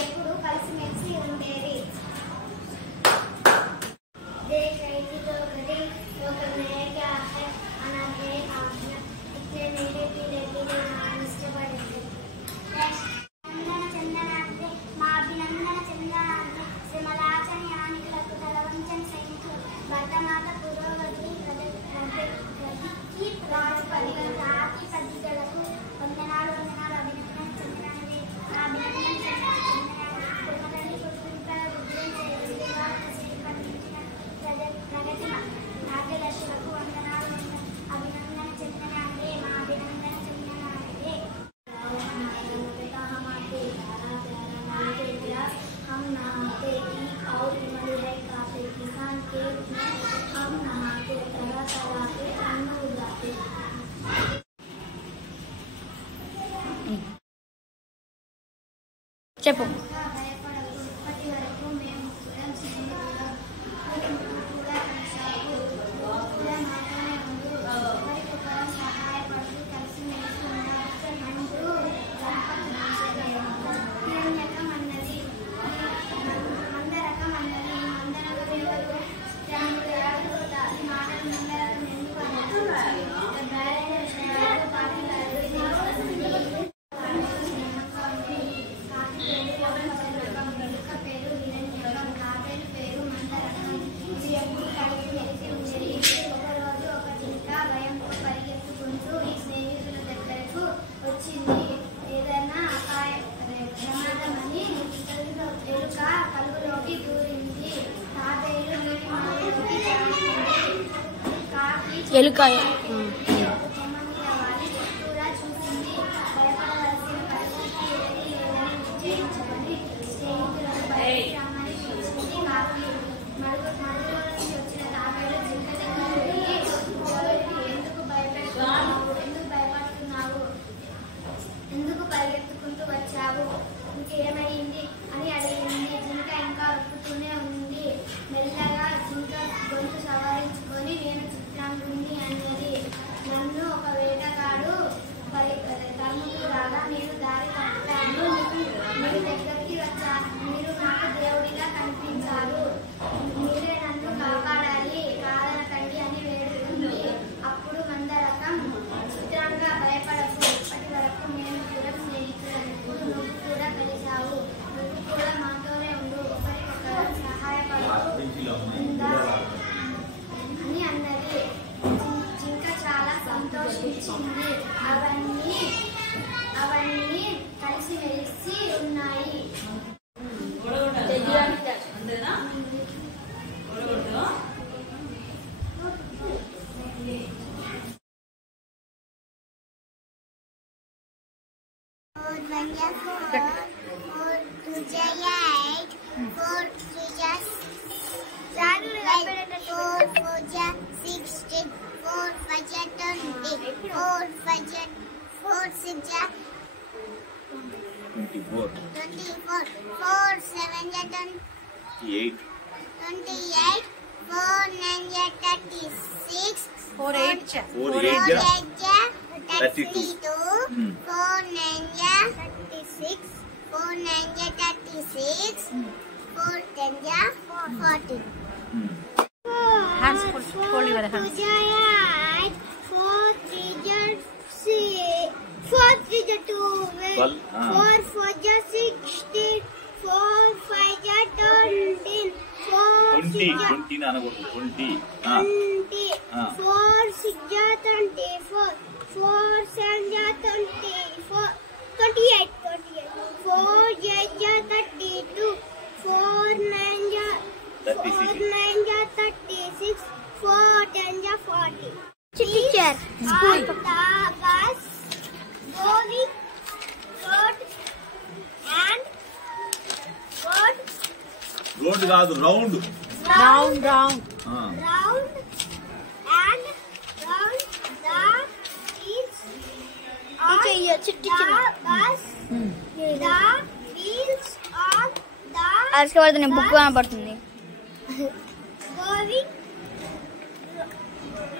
ఎప్పుడు కలిసిమెలిసి ఉండేది. చెప్పు. ఎలుకాయ ఎందుకు పరిగెత్తుకుంటూ వచ్చావు, ఇంకేమైంది అని అడిగింది. జింక ఇంకా ఒప్పుతూనే ఉంది. మెల్లగా జింక గొంతు సవరించుకొని నేను చిత్రాంగుని అన్నది. నన్ను ఒక వేటగాడు తమ్ముడు రాగా నేను దారి తప్పాను. మీ దగ్గరికి వచ్చాను. మీరు నాకు దేవుడిగా కనిపించారు. మీరే నన్ను కాపాడాలి, కాదనకండి అని వేడుకుంది. అప్పుడు మందరకం చిత్రంగా భయపడకు, ఇప్పటి వరకు మేము కూడా స్నేహితులకు, నువ్వు కూడా కలిశావు, నువ్వు కూడా మాతోనే ఉండు, ఒకరికొకరు సహాయపడుతూ ఉందా అని అన్నది. జింక చాలా సంతోషించింది. అవన్నీ కలిసిమెలిసి ఉన్నాయి. రోడ్ కాదు, round round round round and round the wheels on the అరసక పడుతుంది, బుక్ కనపడుతుంది. Going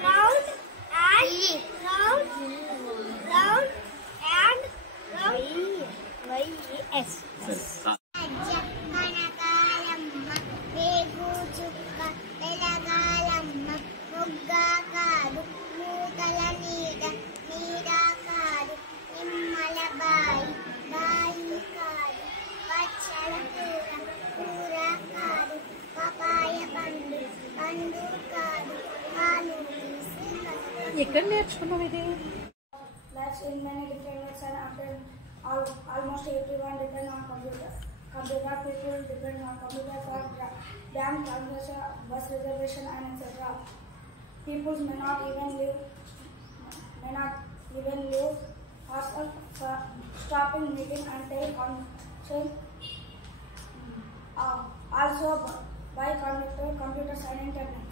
round and round round and round. ఎక్కడ నేర్చుకున్నావు ఇది? Lives in many different ways and after almost everyone depend on computer. Computer people depend on computer for bank transaction, bus reservation and etc. People may not even live hostel for stopping meeting and take on also by computers and internet.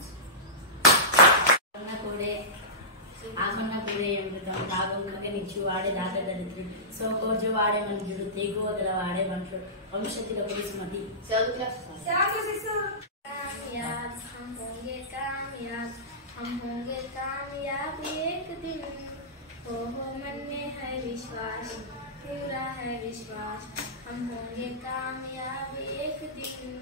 ఆకన్న కూడే అమృతం తాగంగా నిచ్చు వాడే దాత దరిద్రుడు so కోజు వాడే మంజుడు తెగువదల వాడే మంటుడు వంశతిల పురుషమతి हम होंगे कामयाब एक दिन हो मन में है विश्वास पूरा है विश्वास हम होंगे कामयाब एक दिन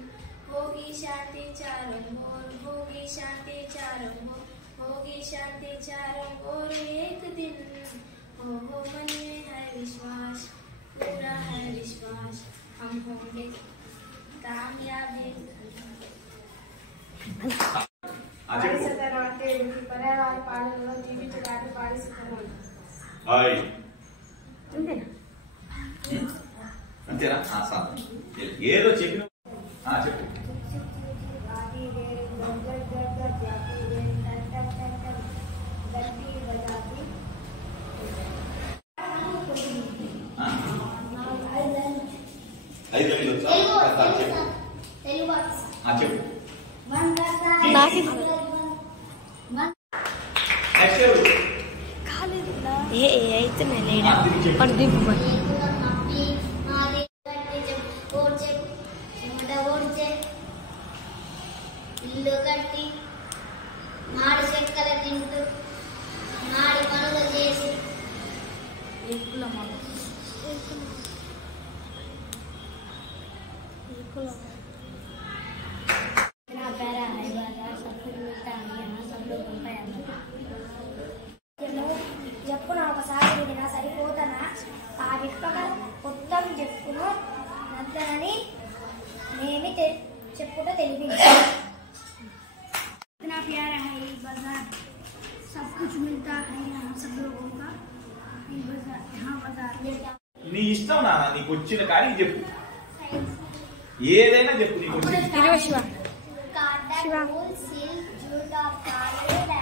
होगी शांति चारों ओर होगी शांति चारों ओर होगी शांति चारों ओर एक दिन हो मन में है विश्वास पूरा है विश्वास हम होंगे कामयाब एक అంతేనా ఏదో చెప్పిన చెప్పు అయితే నేను ఇల్లు కట్టి మాడి చెక్కల తింటూ మాడి పనులు చేసి मेरा प्यारा है बाजार सब कुछ मिलता है यहाँ सब लोग घूमते हैं చెప్పున ఒకసారి వినినా సరిపోతానా ఆ విప్పక మొత్తం చెప్పును నద్దనని నేమి చెప్పుట తెలివి इतना प्यारा है ये बाजार सब कुछ मिलता है यहाँ सब लोगों का ये बाजार यहाँ बाजार నీ ఇష్టం నాన్న నీకు వచ్చిన కానీ చెప్పు ఏదైనా చెప్పు నీకు cotton wool silk jute of colored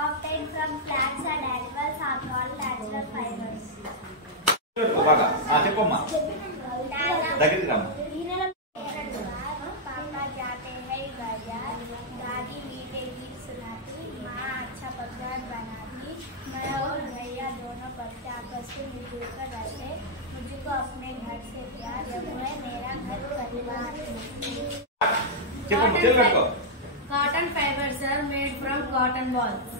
obtained from plants and animals are called natural fibers. బాగా చెప్పమ్మా దగ్గరికి రమ్మా पापा जाते हैं बाजार दादी मीठे गीत सुनाती माँ अच्छा पकवान बनाती मैं और भैया दोनों बच्चे आपस में मिलजुल कर रहते मुझको अपने घर से प्यार जब है मेरा घर परिवार cotton fibers are made from cotton balls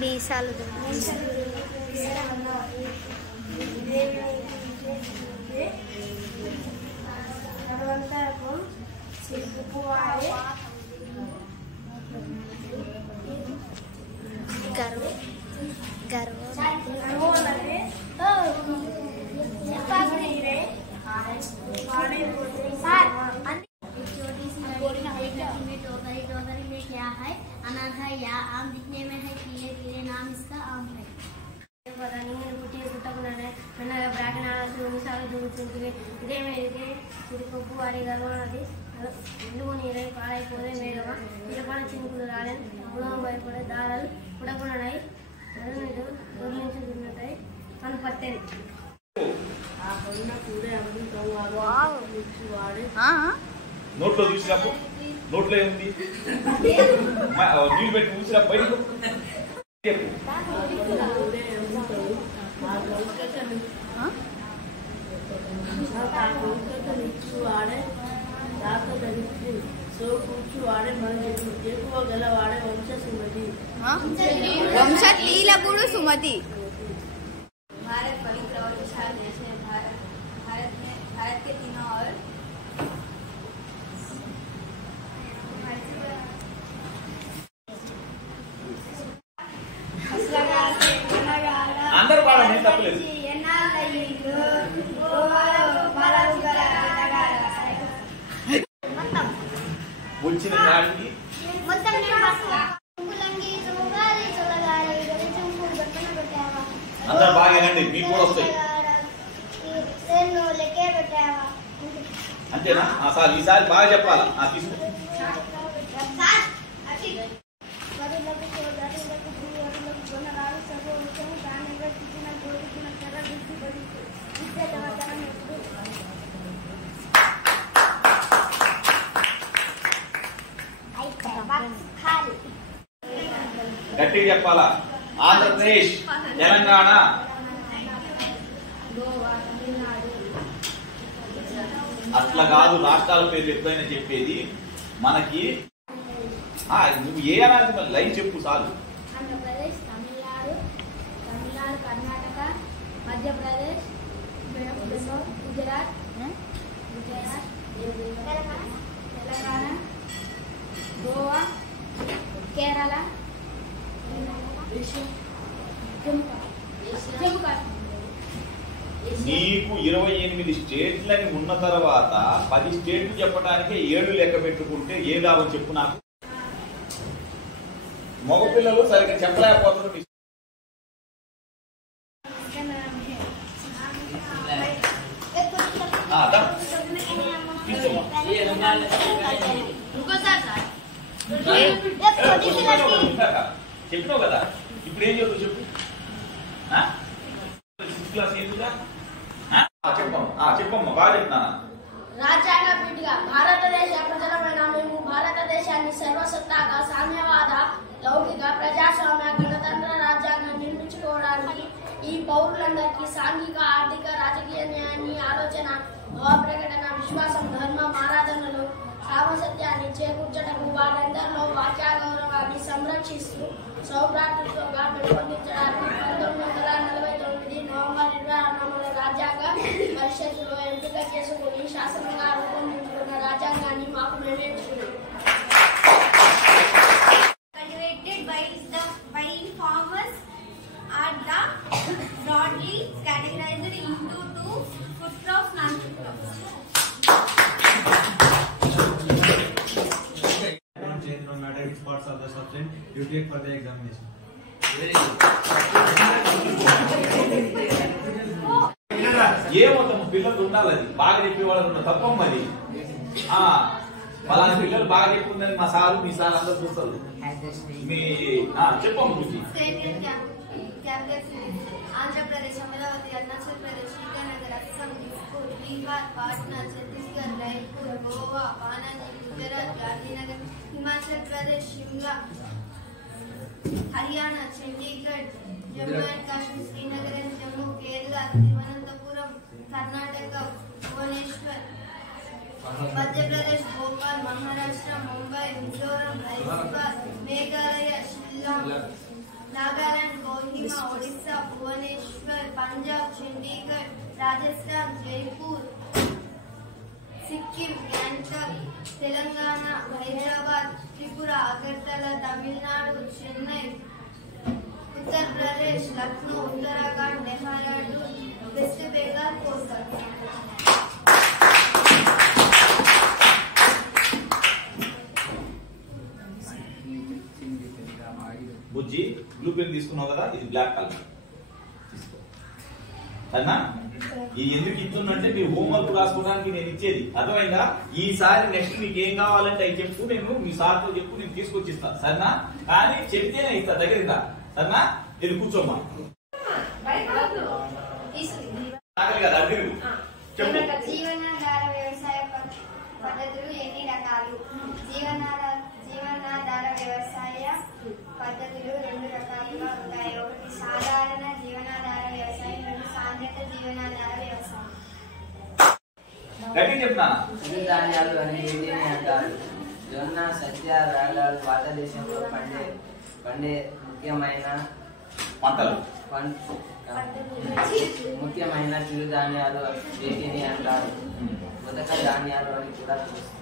మీసాలు डोगरी में क्या है अनाथ है या आम दिखने में है धीरे धीरे नाम इसका आम है పుట్టి పుట్టకున్నానే మెన్నగా బ్రాకినాడు నిమిషాలు దూరుతుంటుంది ఇదే మీదకి ఇది కొబ్బు వారి గర్వనది ఇల్లు నీరై పాడైపోతే మేఘమా చిరపణ చినుకులు రాలేదు గుణం భయపడే దారాలు పుడకున్నాయి నీరు దొరికించుకున్నట్టాయి కను పట్టేది నోట్లో చూసినప్పుడు నోట్లో ఏముంది నీళ్ళు పెట్టి చూసినా బయట వంశలీలగుడు సుమతి भारत पवित्र और विशाल देश है भारत के तीनों और అందరు పాడండి తప్పలేదు రాయండి, మీకు కూడా వస్తాయి. అంతేనా? సార్ ఈసారి బాగా చెప్పాలా. తీసుకో. గట్టిగా చెప్పాలా. ఆంధ్రప్రదేశ్, తెలంగాణ, అట్లా కాదు రాష్ట్రాల పేర్లు ఎప్పుడైనా చెప్పేది. మనకి నువ్వు ఏ అనాలి లైన్ చెప్పు చాలు. ఆంధ్రప్రదేశ్, తమిళనాడు, కర్ణాటక, మధ్యప్రదేశ్, గుజరాత్, తెలంగాణ, గోవా, కేరళ, జమ్మూ కాశ్మీర్. నీకు 28 స్టేట్లని ఉన్న తర్వాత 10 స్టేట్లు చెప్పడానికి 7 లెక్క పెట్టుకుంటే ఏ లాభం చెప్పు నాకు. మగపిల్లలు సరిగ్గా చెప్పలేకపోతున్నారు. చెప్పినావు కదా, ఇప్పుడు ఏం చెప్తావు చెప్పు. చెప్పమ్మా, బాగా చెప్తున్నా. రాజ్యాంగ పీఠిగా భారతదేశ ప్రజలమైన మేము భారతదేశాన్ని సర్వసత్తాక సామ్యవాద లౌకిక ప్రజాస్వామ్య గణతంత్ర రాజ్యాంగం నిర్మించుకోవడానికి ఈ పౌరులందరికీ సాంఘిక ఆర్థిక రాజకీయ న్యాయాన్ని ఆలోచన ప్రకటన విశ్వాసం ధర్మం ఆరాధనలు సామసత్యాన్ని చేకూర్చటకు వారందరిలో వాక్యా గౌరవాన్ని సంరక్షిస్తూ సౌభ్రాతృత్వంగా పెంపొందించడానికి 1949 నవంబర్ 26 రాజ్యాంగ పరిషత్తులో ఎంపిక చేసుకుని శాసనంగా రూపొందించుకున్న రాజ్యాంగాన్ని మాకు నిర్ణయించుకున్నాం. By informers are the broadly categorized into 2 footnotes, non-footnotes. Change no matter which parts of the substance you take for the examination. ఏమవుతాము పిల్లలు ఉండాలి, అది బాగా చెప్పేవాళ్ళు ఉన్న తప్పమ్మ అది. పలానా పిల్లలు బాగా చెప్పుకుందని మా సారు మీ సార్ అందరూ చూస్తారు. మీ చెప్పమ్మ గురించి. Andhra Pradesh, Amaravati, Arunachal Pradesh, Srinagar, Assam, Dispur, Bihar, Patna, Chhattisgarh, Raipur, Goa, Panaji, Gujarat, Gandhinagar, Himachal Pradesh, Shimla, Haryana, Chandigarh, Jammu and Kashmir, Srinagar and Jammu, Kerala, Thiruvananthapuram, Karnataka, Bhubaneswar, Madhya Pradesh, Bhopal, Maharashtra, Mumbai, Mizoram, Hyderabad, Meghalaya, Shillong, Nagaland, Kohima, Odisha, Bhubaneswar, Punjab, Chandigarh, Rajasthan, Jaipur, Sikkim, Gangtok, Telangana, Hyderabad, Tripura, Agartala, Tamil Nadu, Chennai, Uttar Pradesh, Lucknow, Uttarakhand, Dehradun, west Bengal, Kolkata. Bujji blue pen తీసుకున్నావు కదా, ఇది బ్లాక్ కలర్ తీసుకో. అన్నా ఇది ఎందుకు ఇస్తుందంటే మీరు హోంవర్క్ రాసుకోవడానికి నేను ఇచ్చేది, అర్థమైందా? ఈసారి నెక్స్ట్ మీకు ఏం కావాలంటే అవి చెప్పు, నేను మీ సార్తో చెప్పు, నేను తీసుకొచ్చి ఇస్తాను సరేనా? కానీ చెప్తేనే ఇస్తా, దగ్గర సరేనా? ఇది కూర్చోమ్మా కదా, అడిగి చెప్పు. జీవనాధార వ్యవసాయ పద్ధతులు ఎన్ని రకాలు? జీవనాధార వ్యవసాయ పద్ధతులు 2 రకాలుగా ఉంటాయి. ఒకటి సాధారణ జీవనాధార వ్యవసాయం, 2 సాంద్రత జీవనాధార వ్యవసాయం. చిరుధాన్యాలు అని వీటిని అంటారు. జొన్న, సజ్జ, రాగాలు భారతదేశంలో పండే ముఖ్యమైన పంటలు. ముఖ్యమైన చిరుధాన్యాలు వీటిని అంటారు. మొదట ధాన్యాలు అని కూడా పిలుస్తారు.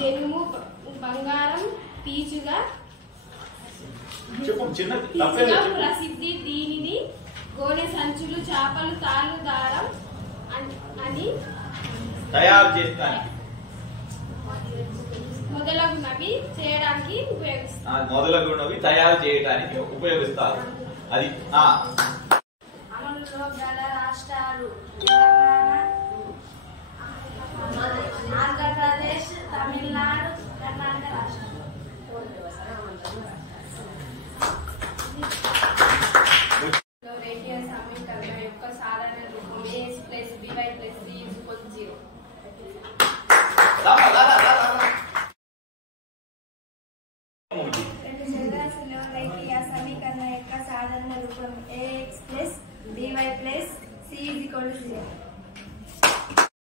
చెరువు బంగారం పీచుగా ప్రసిద్ధి. దీనిని గోనె సంచులు, చేపలు, తాళ్ళు, దారం అని తయారు చేస్తాను మొదలగునవి అవి చేయడానికి ఉపయోగిస్తారు. మొదలగునవి తయారు చేయడానికి ఉపయోగిస్తారు. అది అమలులో గల రాష్ట్రాలు తెలంగాణ, ఆంధ్రప్రదేశ్, తమిళనాడు, కర్ణాటక రాష్ట్రాలు.